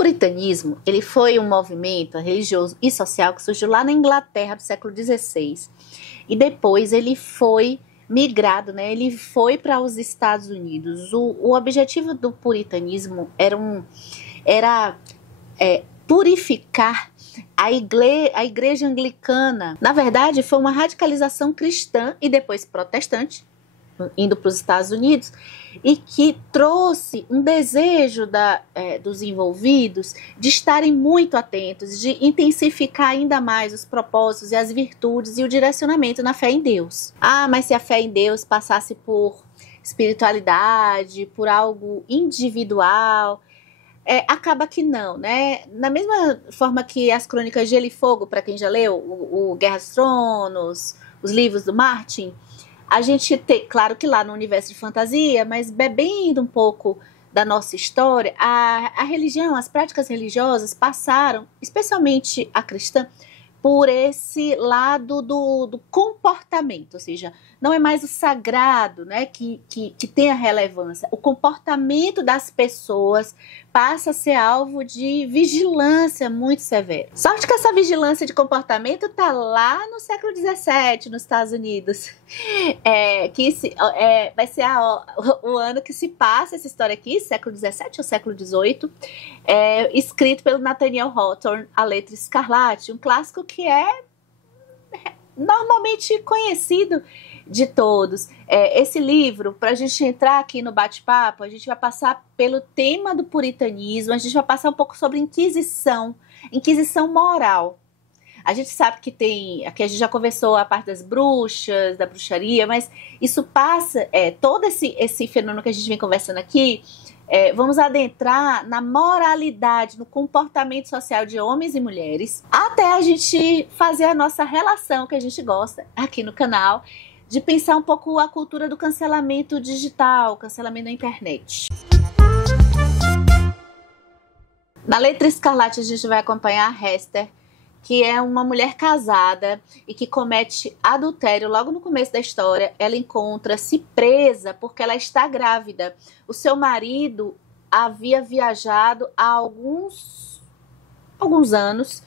puritanismo, ele foi um movimento religioso e social que surgiu lá na Inglaterra do século XVI. E depois ele foi migrado, né? Ele foi para os Estados Unidos. O objetivo do puritanismo era purificar a igreja anglicana. Na verdade, foi uma radicalização cristã e depois protestante, indo para os Estados Unidos, e que trouxe um desejo dos envolvidos de estarem muito atentos, de intensificar ainda mais os propósitos e as virtudes e o direcionamento na fé em Deus. Mas se a fé em Deus passasse por espiritualidade, por algo individual, acaba que não, né? Na mesma forma que as Crônicas de Gelo e Fogo, para quem já leu, o Guerra dos Tronos, os livros do Martin, a gente tem, claro que lá no universo de fantasia, mas bebendo um pouco da nossa história, a religião, as práticas religiosas passaram, especialmente a cristã, por esse lado do comportamento, ou seja, não é mais o sagrado, né, que tem a relevância. O comportamento das pessoas passa a ser alvo de vigilância muito severa. Sorte que essa vigilância de comportamento está lá no século XVII, nos Estados Unidos. Vai ser o ano que se passa essa história aqui, século XVII ou século XVIII, escrito pelo Nathaniel Hawthorne, A Letra Escarlate, um clássico que é normalmente conhecido de todos. Esse livro, para a gente entrar aqui no bate-papo, a gente vai passar pelo tema do puritanismo, a gente vai passar um pouco sobre inquisição moral. A gente sabe que tem, aqui a gente já conversou a parte das bruxas, da bruxaria, mas isso passa, todo esse fenômeno que a gente vem conversando aqui, vamos adentrar na moralidade, no comportamento social de homens e mulheres, até a gente fazer a nossa relação que a gente gosta aqui no canal, de pensar um pouco a cultura do cancelamento digital, cancelamento na internet. Na Letra Escarlate a gente vai acompanhar a Hester, que é uma mulher casada e que comete adultério logo no começo da história. Ela encontra-se presa porque ela está grávida. O seu marido havia viajado há alguns anos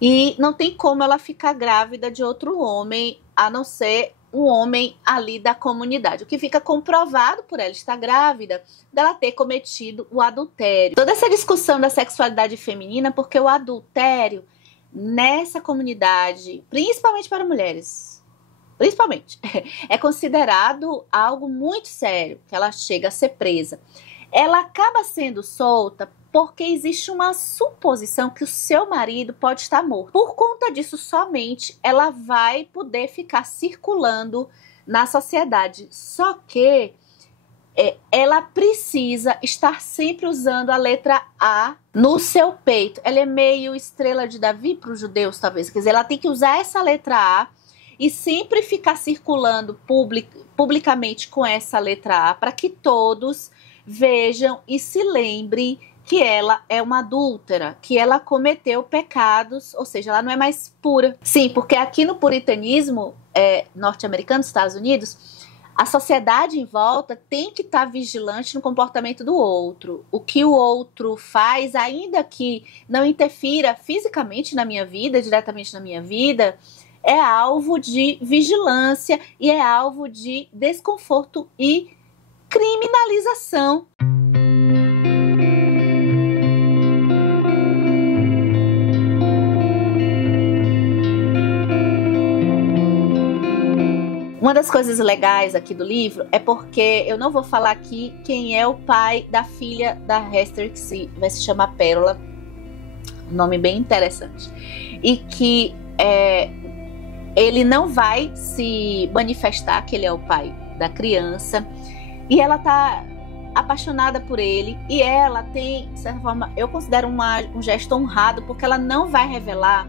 e não tem como ela ficar grávida de outro homem, a não ser um homem ali da comunidade. O que fica comprovado por ela estar grávida, dela ter cometido o adultério. Toda essa discussão da sexualidade feminina, porque o adultério nessa comunidade, principalmente para mulheres, é considerado algo muito sério, que ela chega a ser presa. Ela acaba sendo solta porque existe uma suposição que o seu marido pode estar morto. Por conta disso somente, ela vai poder ficar circulando na sociedade. Só que ela precisa estar sempre usando a letra A no seu peito. Ela é meio estrela de Davi para os judeus, talvez. Quer dizer, ela tem que usar essa letra A e sempre ficar circulando publicamente com essa letra A para que todos vejam e se lembrem que ela é uma adúltera, que ela cometeu pecados, ou seja, ela não é mais pura. Sim, porque aqui no puritanismo norte-americano, dos Estados Unidos, a sociedade em volta tem que estar vigilante no comportamento do outro. O que o outro faz, ainda que não interfira fisicamente na minha vida, diretamente na minha vida, é alvo de vigilância e é alvo de desconforto e criminalização. Uma das coisas legais aqui do livro é porque eu não vou falar aqui quem é o pai da filha da Hester, que vai se chamar Pérola, um nome bem interessante, e que ele não vai se manifestar que ele é o pai da criança, e ela tá apaixonada por ele, e ela tem, de certa forma, eu considero um gesto honrado, porque ela não vai revelar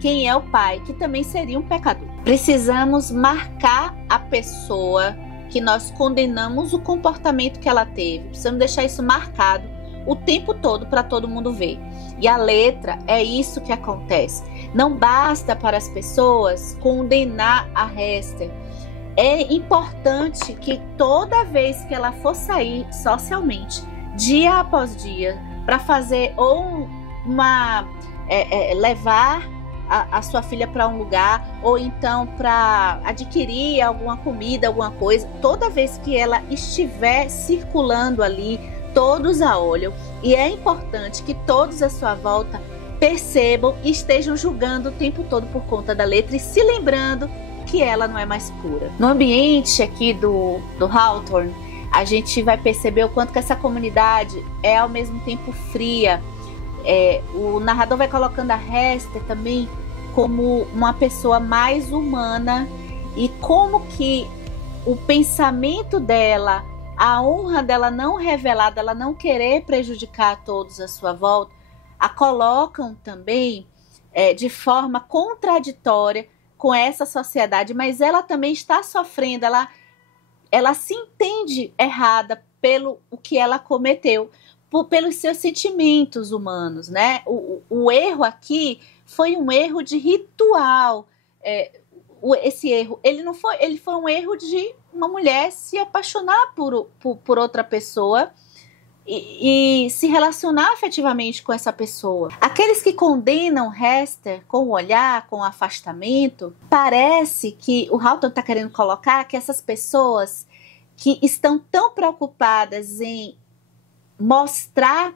quem é o pai, que também seria um pecador. Precisamos marcar a pessoa que nós condenamos o comportamento que ela teve. Precisamos deixar isso marcado o tempo todo para todo mundo ver. E a letra é isso que acontece. Não basta para as pessoas condenar a Hester. É importante que toda vez que ela for sair socialmente, dia após dia, para fazer ou levar a sua filha para um lugar, ou então para adquirir alguma comida, alguma coisa. Toda vez que ela estiver circulando ali, todos a olham, e é importante que todos à sua volta percebam e estejam julgando o tempo todo por conta da letra e se lembrando que ela não é mais pura. No ambiente aqui do Hawthorne, a gente vai perceber o quanto que essa comunidade é ao mesmo tempo fria. O narrador vai colocando a Hester também como uma pessoa mais humana, e como que o pensamento dela, a honra dela não revelada, ela não querer prejudicar todos à sua volta, a colocam também de forma contraditória com essa sociedade, mas ela também está sofrendo, ela se entende errada pelo o que ela cometeu, pelos seus sentimentos humanos, né? O erro aqui foi um erro de ritual. Esse erro, ele foi um erro de uma mulher se apaixonar por outra pessoa e se relacionar afetivamente com essa pessoa. Aqueles que condenam Hester com o olhar, com o afastamento, parece que o Hawthorne está querendo colocar que essas pessoas que estão tão preocupadas em mostrar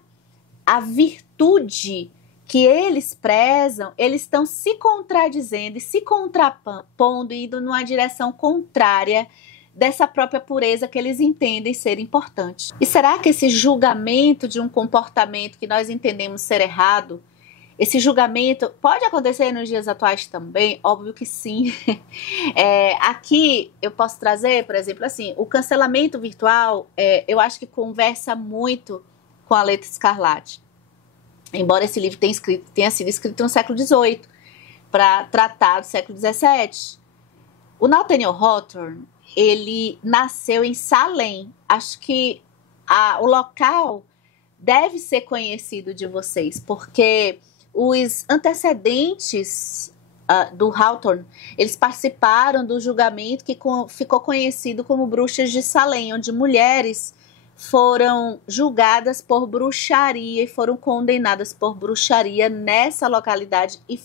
a virtude que eles prezam, eles estão se contradizendo e se contrapondo, indo numa direção contrária dessa própria pureza que eles entendem ser importante. E será que esse julgamento de um comportamento que nós entendemos ser errado, esse julgamento pode acontecer nos dias atuais também? Óbvio que sim. Aqui eu posso trazer, por exemplo, assim, o cancelamento virtual, eu acho que conversa muito com a Letra Escarlate. Embora esse livro tenha sido escrito no século XVIII, para tratar do século XVII. O Nathaniel Hawthorne, ele nasceu em Salem. Acho que o local deve ser conhecido de vocês, porque os antecedentes do Hawthorne, eles participaram do julgamento que ficou conhecido como Bruxas de Salem, onde mulheres foram julgadas por bruxaria e foram condenadas por bruxaria nessa localidade e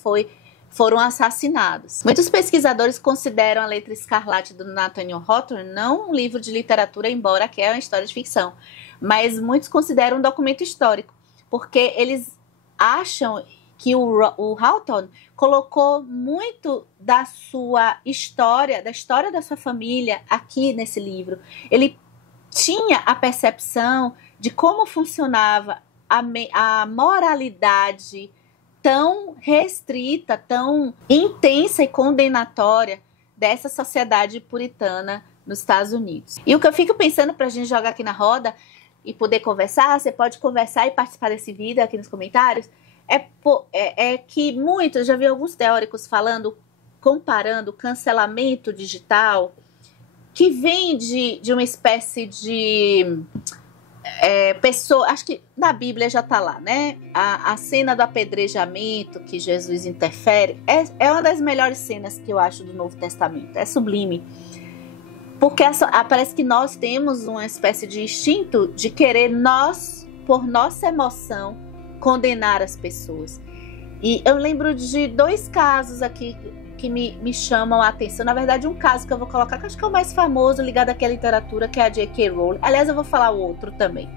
foram assassinados. Muitos pesquisadores consideram a Letra Escarlate do Nathaniel Hawthorne não um livro de literatura, embora que é uma história de ficção, mas muitos consideram um documento histórico, porque eles acham que o Hawthorne colocou muito da sua história, da história da sua família aqui nesse livro. Ele tinha a percepção de como funcionava a moralidade tão restrita, tão intensa e condenatória dessa sociedade puritana nos Estados Unidos. E o que eu fico pensando para a gente jogar aqui na roda e poder conversar, você pode conversar e participar desse vídeo aqui nos comentários, é que muitos, já vi alguns teóricos falando, comparando o cancelamento digital, que vem de uma espécie de pessoa, acho que na Bíblia já está lá, né? A cena do apedrejamento que Jesus interfere é uma das melhores cenas que eu acho do Novo Testamento. É sublime. Porque parece que nós temos uma espécie de instinto de querer por nossa emoção, condenar as pessoas. E eu lembro de 2 casos aqui que me chamam a atenção. Na verdade, um caso que eu vou colocar, que acho que é o mais famoso ligado aqui à literatura, que é a J.K. Rowling. Aliás, eu vou falar o outro também.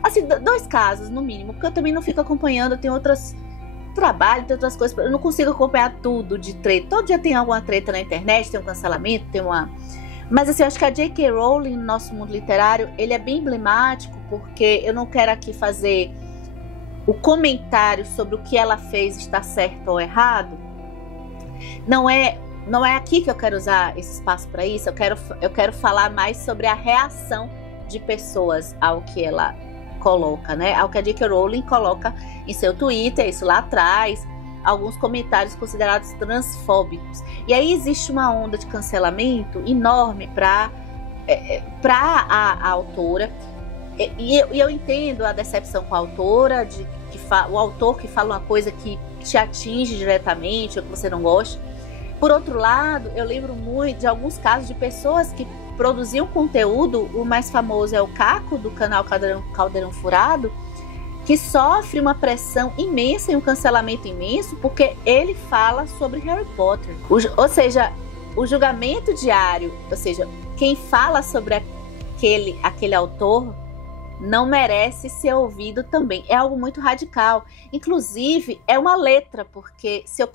Assim, 2 casos, no mínimo, porque eu também não fico acompanhando, tem outros trabalhos, tem outras coisas, eu não consigo acompanhar tudo de treta. Todo dia tem alguma treta na internet, tem um cancelamento, tem uma... Mas assim, eu acho que a J.K. Rowling, no nosso mundo literário, ele é bem emblemático, porque eu não quero aqui fazer o comentário sobre o que ela fez está certo ou errado. Não é aqui que eu quero usar esse espaço para isso. Eu quero falar mais sobre a reação de pessoas ao que ela coloca, né? Ao que a J.K. Rowling coloca em seu Twitter, isso lá atrás, alguns comentários considerados transfóbicos. E aí existe uma onda de cancelamento enorme para a autora. E eu entendo a decepção com a autora, o autor que fala uma coisa que te atinge diretamente, ou que você não gosta. Por outro lado, eu lembro muito de alguns casos de pessoas que produziam conteúdo. O mais famoso é o Caco, do canal Caldeirão Furado, que sofre uma pressão imensa e um cancelamento imenso porque ele fala sobre Harry Potter. Ou seja, o julgamento diário, ou seja, quem fala sobre aquele autor não merece ser ouvido também. É algo muito radical. Inclusive, é uma letra, porque se eu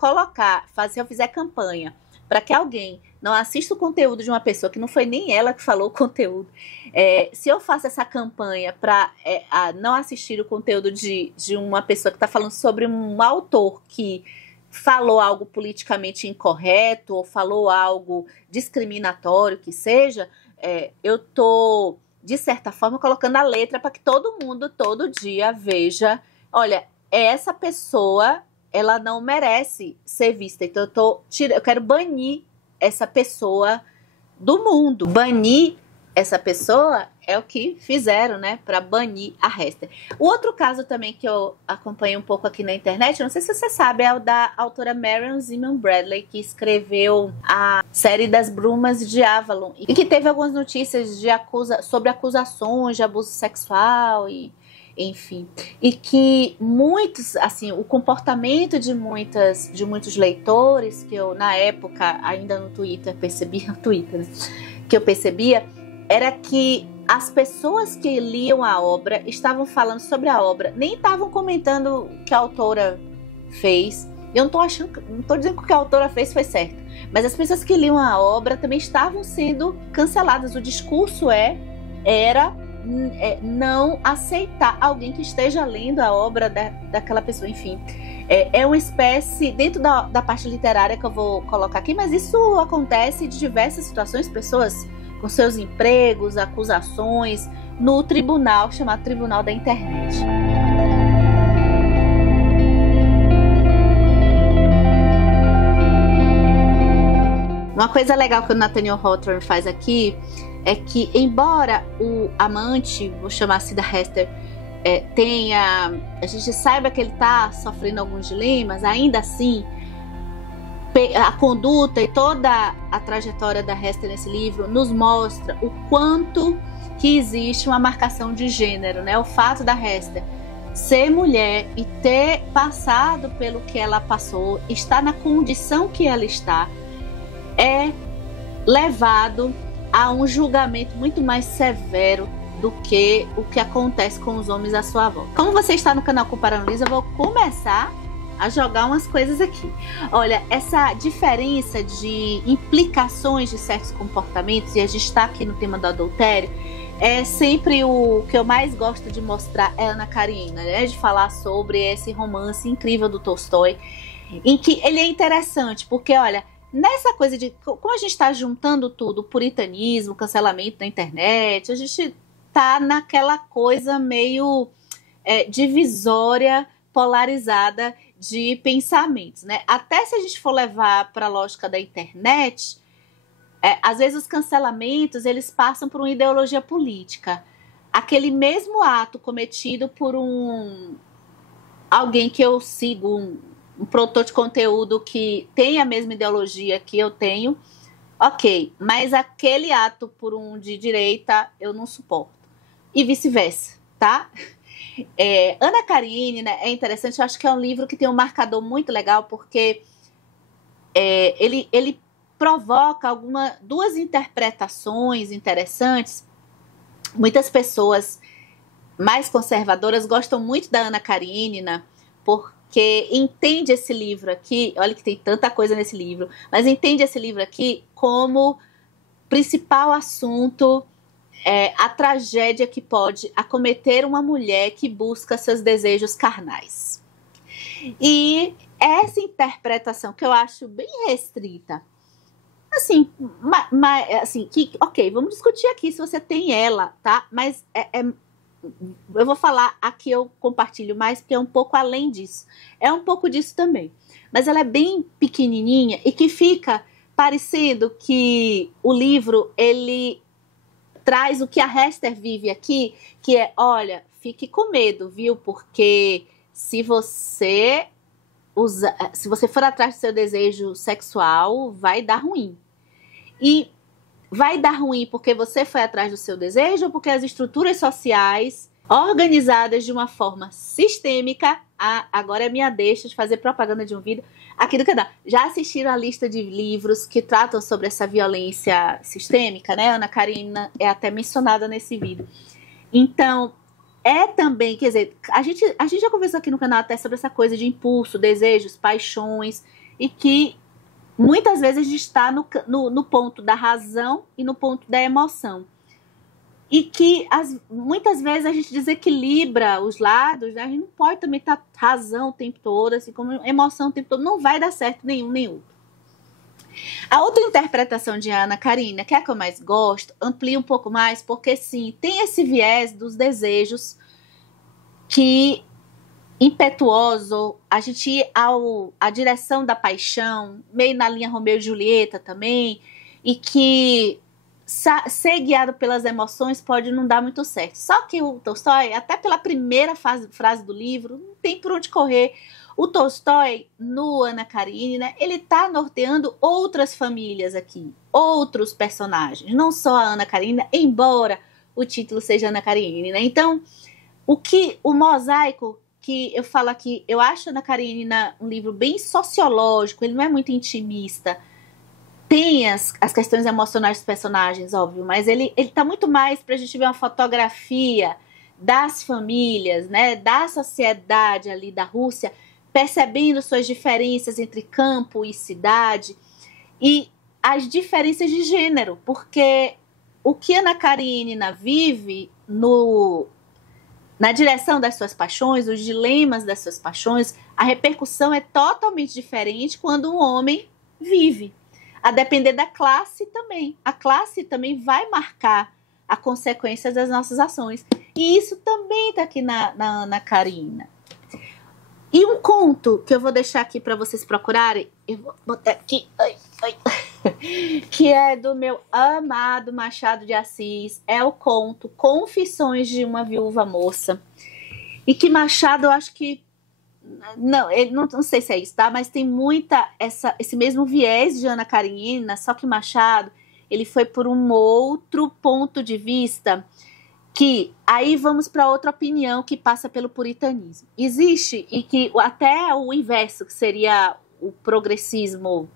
fizer campanha para que alguém não assista o conteúdo de uma pessoa que não foi nem ela que falou o conteúdo, se eu faço essa campanha para não assistir o conteúdo de uma pessoa que está falando sobre um autor que falou algo politicamente incorreto ou falou algo discriminatório, que seja, eu estou, de certa forma, colocando a letra para que todo mundo, todo dia, veja, olha, essa pessoa, ela não merece ser vista. Então eu quero banir essa pessoa do mundo. Banir essa pessoa é o que fizeram, né, para banir a Hester. O outro caso também que eu acompanhei um pouco aqui na internet, não sei se você sabe, é o da autora Marion Zimmerman Bradley, que escreveu a série das Brumas de Avalon e que teve algumas notícias sobre acusações de abuso sexual e enfim, e que muitos, assim, o comportamento de muitos leitores, que eu na época ainda no Twitter percebia, que eu percebia, era que as pessoas que liam a obra estavam falando sobre a obra, nem estavam comentando o que a autora fez. Eu não tô dizendo que o que a autora fez foi certo, mas as pessoas que liam a obra também estavam sendo canceladas. O discurso era não aceitar alguém que esteja lendo a obra daquela pessoa, enfim. É uma espécie, dentro da parte literária que eu vou colocar aqui, mas isso acontece de diversas situações, pessoas com seus empregos, acusações, no tribunal, chamado Tribunal da Internet. Uma coisa legal que o Nathaniel Hawthorne faz aqui é que, embora o amante, vou chamar assim, da Hester, a gente saiba que ele está sofrendo alguns dilemas, ainda assim, a conduta e toda a trajetória da Hester nesse livro nos mostra o quanto que existe uma marcação de gênero, né? O fato da Hester ser mulher e ter passado pelo que ela passou, estar na condição que ela está, é levado a um julgamento muito mais severo do que o que acontece com os homens à sua volta. Como você está no canal Comparando Liza, eu vou começar a jogar umas coisas aqui. Olha, essa diferença de implicações de certos comportamentos, e a gente está aqui no tema do adultério, é sempre o que eu mais gosto de mostrar é Ana Karenina, né? De falar sobre esse romance incrível do Tolstói, em que ele é interessante, porque, olha, nessa coisa de como a gente está juntando tudo, o puritanismo, o cancelamento na internet, a gente tá naquela coisa meio divisória, polarizada de pensamentos, né? Até se a gente for levar para a lógica da internet, às vezes os cancelamentos, eles passam por uma ideologia política. Aquele mesmo ato cometido por alguém que eu sigo, um produtor de conteúdo que tem a mesma ideologia que eu tenho, ok, mas aquele ato por um de direita eu não suporto. E vice-versa, tá? Ana Karenina é interessante, eu acho que é um livro que tem um marcador muito legal, porque ele provoca duas interpretações interessantes. Muitas pessoas mais conservadoras gostam muito da Ana Karenina, porque entende esse livro aqui, olha que tem tanta coisa nesse livro, mas entende esse livro aqui como principal assunto a tragédia que pode acometer uma mulher que busca seus desejos carnais. E essa interpretação que eu acho bem restrita, assim, ok, vamos discutir aqui se você tem ela, tá? Mas eu vou falar aqui, eu compartilho mais, porque é um pouco além disso. É um pouco disso também. Mas ela é bem pequenininha e que fica parecendo que o livro, ele traz o que a Hester vive aqui, que é, olha, fique com medo, viu? Porque se você for atrás do seu desejo sexual, vai dar ruim. E vai dar ruim porque você foi atrás do seu desejo ou porque as estruturas sociais organizadas de uma forma sistêmica. Agora é minha deixa de fazer propaganda de um vídeo aqui do canal. Já assistiram a lista de livros que tratam sobre essa violência sistêmica, né? Ana Karenina é até mencionada nesse vídeo. Então, é também, quer dizer, a gente já conversou aqui no canal até sobre essa coisa de impulso, desejos, paixões, e que muitas vezes a gente está no ponto da razão e no ponto da emoção. E que muitas vezes a gente desequilibra os lados, né? A gente não pode também estar razão o tempo todo, assim como emoção o tempo todo, não vai dar certo nenhum nem outro. A outra interpretação de Ana Karenina, que é a que eu mais gosto, amplia um pouco mais, porque sim, tem esse viés dos desejos que impetuoso, a gente ir à direção da paixão, meio na linha Romeu e Julieta também, e que ser guiado pelas emoções pode não dar muito certo. Só que o Tolstói, até pela primeira frase do livro, não tem por onde correr. O Tolstói, no Ana Karenina, ele está norteando outras famílias aqui, outros personagens, não só a Ana Karenina, embora o título seja Ana Karenina. Então, o mosaico que eu falo aqui, eu acho Ana Karenina um livro bem sociológico, ele não é muito intimista. Tem as questões emocionais dos personagens, óbvio, mas ele tá muito mais para a gente ver uma fotografia das famílias, né, da sociedade ali da Rússia, percebendo suas diferenças entre campo e cidade e as diferenças de gênero, porque o que Ana Karenina vive na direção das suas paixões, os dilemas das suas paixões, a repercussão é totalmente diferente quando um homem vive. A depender da classe também. A classe também vai marcar a consequência das nossas ações. E isso também está aqui na Ana Karenina. E um conto que eu vou deixar aqui para vocês procurarem, eu vou botar aqui, que é do meu amado Machado de Assis, é o conto Confissões de uma Viúva Moça. E que Machado, eu acho que não, ele não sei se é isso, tá? Mas tem muita esse mesmo viés de Ana Karenina, só que Machado, ele foi por um outro ponto de vista, que aí vamos para outra opinião que passa pelo puritanismo. Existe, e que até o inverso, que seria o progressismo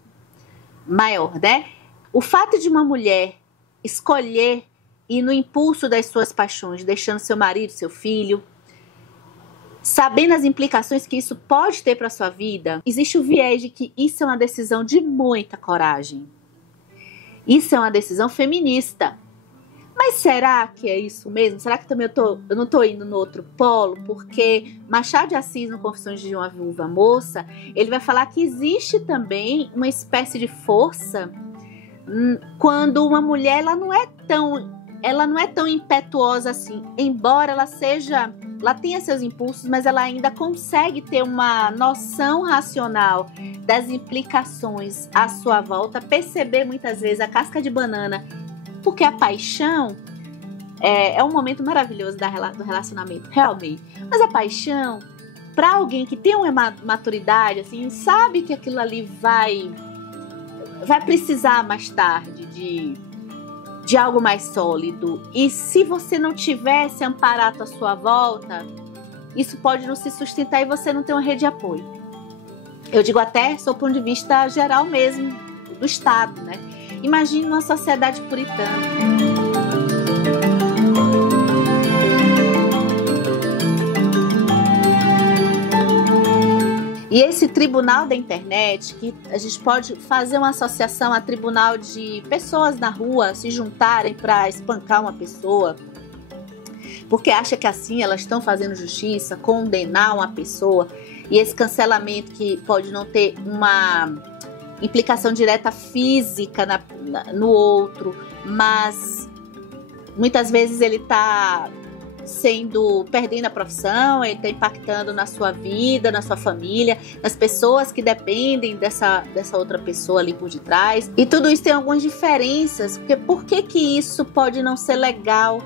maior, né? O fato de uma mulher escolher ir no impulso das suas paixões, deixando seu marido, seu filho, sabendo as implicações que isso pode ter para a sua vida, existe o viés de que isso é uma decisão de muita coragem. Isso é uma decisão feminista. Mas será que é isso mesmo? Será que também eu não estou indo no outro polo? Porque Machado de Assis, no Confissões de uma Viúva Moça, ele vai falar que existe também uma espécie de força quando uma mulher ela não é tão impetuosa assim, embora ela tenha seus impulsos, mas ela ainda consegue ter uma noção racional das implicações à sua volta, perceber muitas vezes a casca de banana, porque a paixão é um momento maravilhoso do relacionamento, realmente. Mas a paixão, para alguém que tem uma maturidade, assim, sabe que aquilo ali vai precisar mais tarde de algo mais sólido. E se você não tivesse amparado à sua volta, isso pode não se sustentar e você não ter uma rede de apoio. Eu digo até sob o ponto de vista geral mesmo, do Estado, né? Imagine uma sociedade puritana. E esse tribunal da internet, que a gente pode fazer uma associação a tribunal de pessoas na rua se juntarem para espancar uma pessoa, porque acha que assim elas estão fazendo justiça, condenar uma pessoa, e esse cancelamento que pode não ter uma implicação direta física no outro, mas muitas vezes ele está perdendo a profissão, ele está impactando na sua vida, na sua família, nas pessoas que dependem dessa outra pessoa ali por detrás. E tudo isso tem algumas diferenças, porque por que isso pode não ser legal?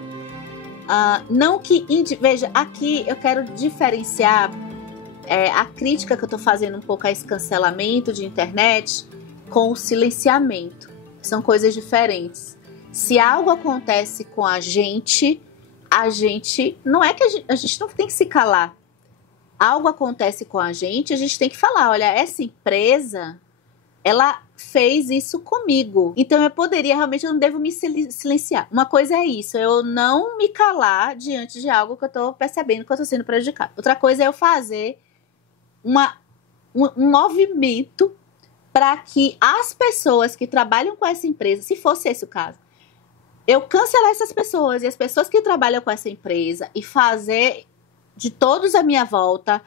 Veja, aqui eu quero diferenciar a crítica que eu estou fazendo um pouco a esse cancelamento de internet com o silenciamento. São coisas diferentes. Se algo acontece com a gente a gente, não é que a gente não tem que se calar. Algo acontece com a gente tem que falar, olha, essa empresa, ela fez isso comigo. Então eu não devo me silenciar. Uma coisa é isso, eu não me calar diante de algo que eu tô percebendo que eu tô sendo prejudicada. Outra coisa é eu fazer um movimento para que as pessoas que trabalham com essa empresa, se fosse esse o caso, eu cancelar essas pessoas e as pessoas que trabalham com essa empresa e fazer de todos à minha volta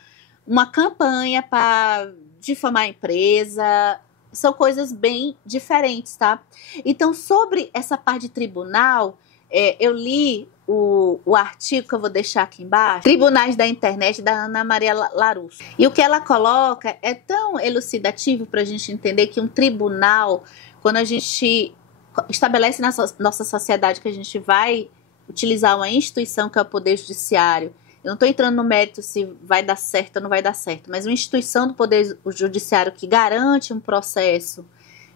uma campanha para difamar a empresa, são coisas bem diferentes, tá? Então, sobre essa parte de tribunal, eu li o artigo que eu vou deixar aqui embaixo, Tribunais da Internet, da Ana Maria Larusso. E o que ela coloca é tão elucidativo para a gente entender que um tribunal, quando a gente estabelece na nossa sociedade que a gente vai utilizar uma instituição que é o Poder Judiciário. Eu não estou entrando no mérito se vai dar certo ou não vai dar certo, mas uma instituição do Poder Judiciário que garante um processo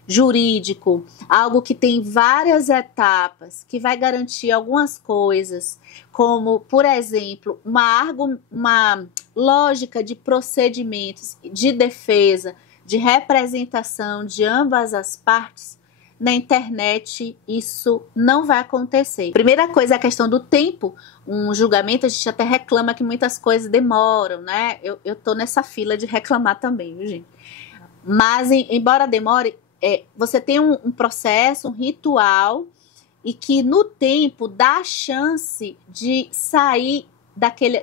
jurídico, algo que tem várias etapas, que vai garantir algumas coisas, como, por exemplo, uma lógica de procedimentos de defesa, de representação de ambas as partes. Na internet isso não vai acontecer. Primeira coisa é a questão do tempo. Um julgamento, a gente até reclama que muitas coisas demoram, né? Eu tô nessa fila de reclamar também, viu, gente? Mas, embora demore, você tem um processo, um ritual, e que no tempo dá a chance de sair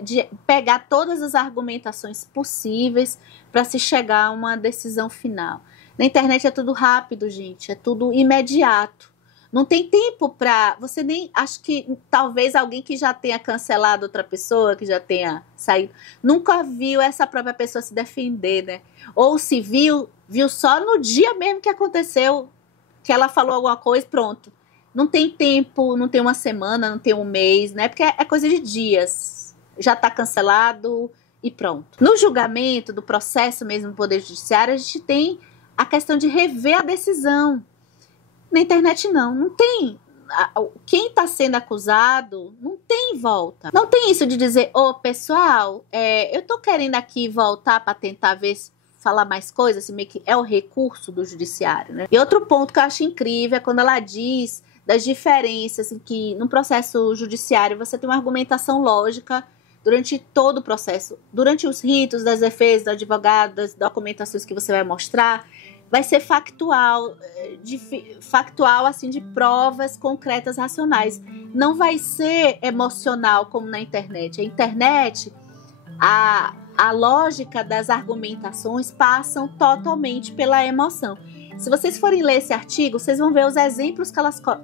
de pegar todas as argumentações possíveis para se chegar a uma decisão final. Na internet é tudo rápido, gente, é tudo imediato. Não tem tempo para... Você nem... Acho que talvez alguém que já tenha cancelado outra pessoa, que já tenha saído, nunca viu essa própria pessoa se defender, né? Ou se viu só no dia mesmo que aconteceu, que ela falou alguma coisa, pronto. Não tem tempo, não tem uma semana, não tem um mês, né? Porque é coisa de dias. Já está cancelado e pronto. No julgamento do processo mesmo do Poder Judiciário, a gente tem a questão de rever a decisão. Na internet não tem. Quem está sendo acusado não tem volta. Não tem isso de dizer, pessoal, eu estou querendo aqui voltar para tentar falar mais coisas, assim, meio que é o recurso do judiciário, né? E outro ponto que eu acho incrível é quando ela diz das diferenças em que no processo judiciário você tem uma argumentação lógica durante todo o processo, durante os ritos das defesas, do advogado, das documentações que você vai mostrar, vai ser factual assim, de provas concretas, racionais. Não vai ser emocional como na internet. A internet, a lógica das argumentações passam totalmente pela emoção. Se vocês forem ler esse artigo, vocês vão ver os exemplos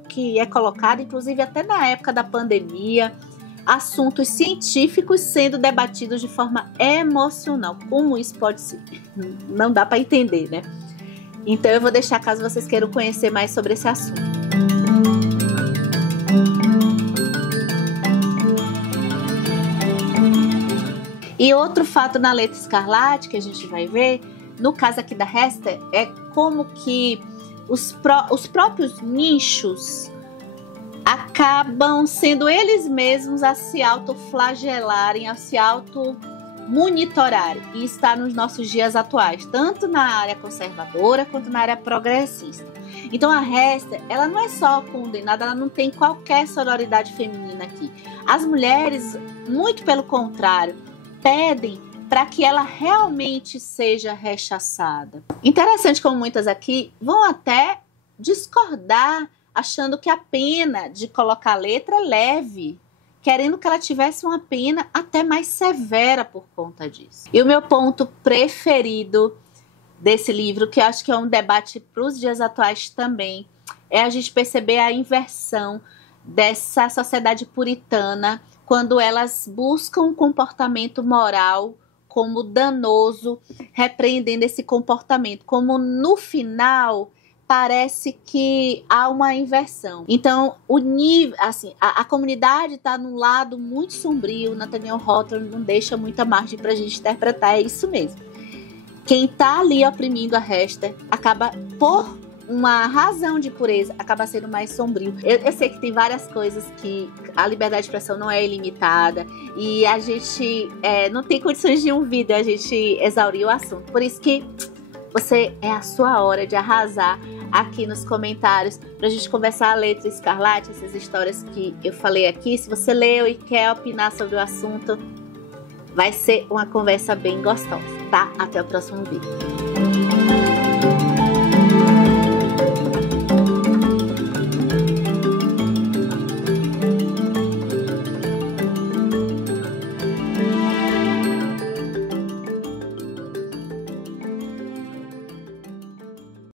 que é colocado, inclusive até na época da pandemia, assuntos científicos sendo debatidos de forma emocional. Como isso pode ser? Não dá para entender, né? Então eu vou deixar caso vocês queiram conhecer mais sobre esse assunto. E outro fato na Letra Escarlate que a gente vai ver, no caso aqui da Hester, é como que os próprios nichos acabam sendo eles mesmos a se autoflagelarem, a se automonitorarem. E está nos nossos dias atuais, tanto na área conservadora quanto na área progressista. Então a Hester, ela não é só condenada, ela não tem qualquer sororidade feminina aqui. As mulheres, muito pelo contrário, pedem para que ela realmente seja rechaçada. Interessante como muitas aqui vão até discordar, achando que a pena de colocar a letra é leve, querendo que ela tivesse uma pena até mais severa por conta disso. E o meu ponto preferido desse livro, que eu acho que é um debate para os dias atuais também, é a gente perceber a inversão dessa sociedade puritana quando elas buscam um comportamento moral como danoso, repreendendo esse comportamento, como no final parece que há uma inversão. Então, o nível, assim, a comunidade está num lado muito sombrio. Nathaniel Hawthorne não deixa muita margem para a gente interpretar, é isso mesmo. Quem está ali oprimindo a Hester acaba por uma razão de pureza, acaba sendo mais sombrio. Eu sei que tem várias coisas que a liberdade de expressão não é ilimitada e a gente não tem condições de um vídeo a gente exaurir o assunto. Por isso que é a sua hora de arrasar aqui nos comentários pra gente conversar a Letra Escarlate, essas histórias que eu falei aqui. Se você leu e quer opinar sobre o assunto, vai ser uma conversa bem gostosa, tá? Até o próximo vídeo.